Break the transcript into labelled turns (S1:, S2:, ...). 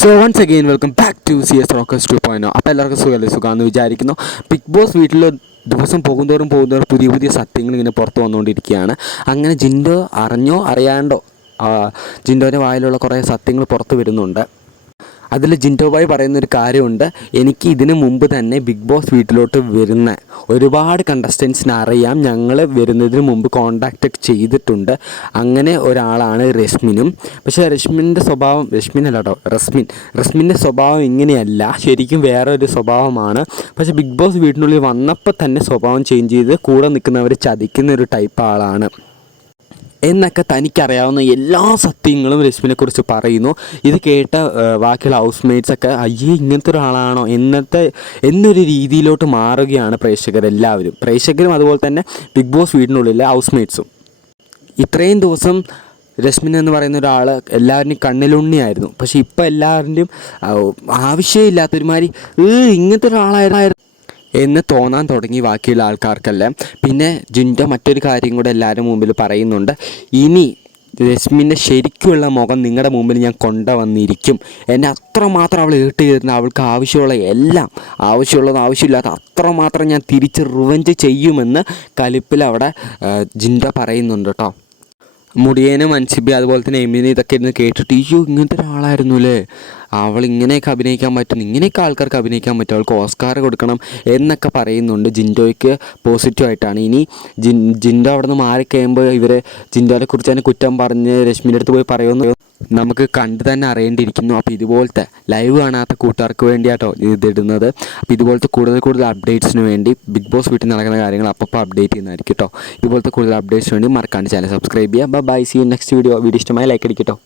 S1: So once again welcome back to C S rocks two point അപ്പോൾ എല്ലാവർക്കും സുഖമല്ലേ സുഖമാണെന്ന് വിചാരിക്കുന്നു. ബിഗ് ബോസ് വീട്ടിൽ ദിവസം പോകുന്തോറും പോകുന്തോറും പുതിയ പുതിയ സത്യങ്ങൾ ഇങ്ങനെ പുറത്തു വന്നുകൊണ്ടിരിക്കുകയാണ് അങ്ങനെ ജിൻഡോ അറിഞ്ഞോ അറിയാണ്ടോ? ജിൻഡോന്റെ വായിലുള്ള കുറേ സത്യങ്ങൾ പുറത്ത് വരുന്നുണ്ട്. അതിൽ ജിന്റോ ബായ് പറയുന്ന ഒരു കാര്യമുണ്ട്. എനിക്ക് ഇതിന് മുമ്പ് തന്നെ ബിഗ് ബോസ് വീട്ടിലോട്ട് വരുന്ന ഒരുപാട് കണ്ടസ്റ്റൻസിനെ അറിയാം. ഞങ്ങൾ വരുന്നതിന് മുമ്പ് കോണ്ടാക്റ്റ് ചെയ്തിട്ടുണ്ട്. അങ്ങനെ ഒരാളാണ് രശ്മിനും. പക്ഷേ രശ്മിന്റെ സ്വഭാവം രശ്മിൻ അല്ല കേട്ടോ റസ്മിൻ. റസ്മിന്റെ സ്വഭാവം ഇങ്ങനെയല്ല. ശരിക്കും വേറെ ഒരു സ്വഭാവമാണ്. പക്ഷേ ബിഗ് ബോസ് വീട്ടിനുള്ളിൽ വന്നപ്പോൾ തന്നെ സ്വഭാവം ചേഞ്ച് ചെയ്ത് കൂടെ നിൽക്കുന്നവർ ചതിക്കുന്ന ഒരു ടൈപ്പ് ആളാണ്. എന്നൊക്കെ തനിക്കറിയാവുന്ന എല്ലാ സത്യങ്ങളും രശ്മിനെക്കുറിച്ച് പറയുന്നു. ഇത് കേട്ട ബാക്കിയുള്ള ഹൗസ് മേറ്റ്സൊക്കെ അയ്യേ ഇങ്ങനത്തെ ഒരാളാണോ? എന്നത്തെ എന്നൊരു രീതിയിലോട്ട് മാറുകയാണ് പ്രേക്ഷകരെല്ലാവരും പ്രേക്ഷകരും അതുപോലെ തന്നെ ബിഗ് ബോസ് വീടിനുള്ളിലെ ഹൗസ് മേറ്റ്സും ഇത്രയും ദിവസം രശ്മിൻ എന്ന് പറയുന്ന ഒരാൾ എല്ലാവരുടെയും കണ്ണിലുണ്ണിയായിരുന്നു. പക്ഷേ ഇപ്പോൾ എല്ലാവരുടെയും ആവശ്യമില്ലാത്ത ഏ ഇങ്ങനത്തെ ഒരാളായിരുന്നു എന്ന് തോന്നാൻ തുടങ്ങി ബാക്കിയുള്ള ആൾക്കാർക്കെല്ലാം. പിന്നെ ജിന്റെ മറ്റൊരു കാര്യം കൂടെ എല്ലാവരും മുമ്പിൽ പറയുന്നുണ്ട്. ഇനി രശ്മിന്റെ ശരിക്കുള്ള മുഖം നിങ്ങളുടെ മുമ്പിൽ ഞാൻ കൊണ്ടുവന്നിരിക്കും. എന്നെ അത്രമാത്രം അവൾ ഏട്ട് ചെയ്തിരുന്ന അവൾക്ക് ആവശ്യമുള്ള എല്ലാം ആവശ്യമുള്ളത് ആവശ്യമില്ലാത്ത അത്രമാത്രം ഞാൻ തിരിച്ച് റിവഞ്ച് ചെയ്യുമെന്ന് കലിപ്പിൽ അവിടെ ജിൻഡ പറയുന്നുണ്ട് കേട്ടോ. മുടിയനും മൻസിബി അതുപോലെ തന്നെ എമിനെ ഇതൊക്കെ ഇരുന്ന് കേട്ടിട്ട് അയ്യോ ഇങ്ങനത്തെ ഒരാളായിരുന്നു അല്ലേ? അവൾ ഇങ്ങനെയൊക്കെ അഭിനയിക്കാൻ പറ്റും. ഇങ്ങനെയൊക്കെ ആൾക്കാർക്ക് അഭിനയിക്കാൻ പറ്റും. അവൾക്ക് ഓസ്കാർ കൊടുക്കണം എന്നൊക്കെ പറയുന്നുണ്ട്. ജിൻഡോയ്ക്ക് പോസിറ്റീവായിട്ടാണ് ഇനി ജിൻ ജിൻഡോ അവിടെ നിന്ന് മാറിക്കഴിയുമ്പോൾ ഇവർ ജിൻഡോനെ കുറിച്ച് തന്നെ കുറ്റം പറഞ്ഞ് രശ്മിന്റെ അടുത്ത് പോയി പറയുമെന്ന് നമുക്ക് കണ്ടു തന്നെ അറിയേണ്ടിയിരിക്കുന്നു. അപ്പോൾ ഇതുപോലത്തെ ലൈവ് കാണാത്ത കൂട്ടുകാർക്ക് വേണ്ടിയാട്ടോ ഇതിടുന്നത് അപ്പോൾ ഇതുപോലത്തെ കൂടുതൽ കൂടുതൽ അപ്ഡേറ്റ്സിന് വേണ്ടി ബിഗ് ബോസ് വീട്ടിൽ നടക്കുന്ന കാര്യങ്ങൾ അപ്പോൾ അപ്ഡേറ്റ് ചെയ്യുന്നതായിരിക്കും കേട്ടോ ഇതുപോലത്തെ കൂടുതൽ അപ്ഡേറ്റ്സിന് വേണ്ടി മറക്കാണ്ട് ചാനൽ സബ്സ്ക്രൈബ് ചെയ്യുക. Bye see next video video ഇഷ്ടമായി ലൈക്ക് അടിക്കട്ടോ